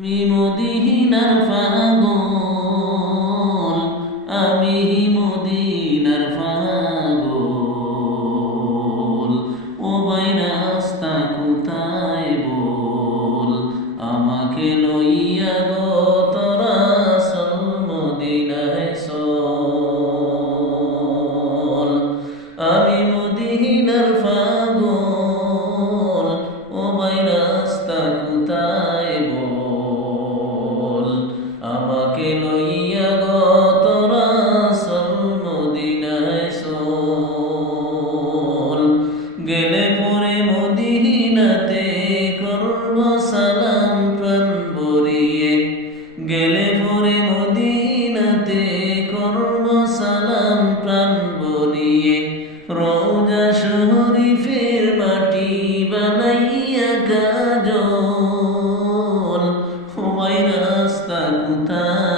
আমি মদিনার পাগল, আমি মদিনার পাগল। ও ভাই রাস্তা কোথায় বল, আমাকে লইয়া গো তোরা চল মদিনায় চল। আমি মদিনার পাগল, ও ভাই রাস্তা কোথায় বল, আমাকে লইয়া গো তোরা চল মদিনায় চল। গেলে পরে মদিনাতে করব সালাম প্রাণ ভরিয়ে, গেলে পরে মদিনাতে করব সালাম প্রাণ ভরিয়ে। রওজা শরীফের মাটি বানাইয়া কাজল, ও ভাই রাস্তা কোথায়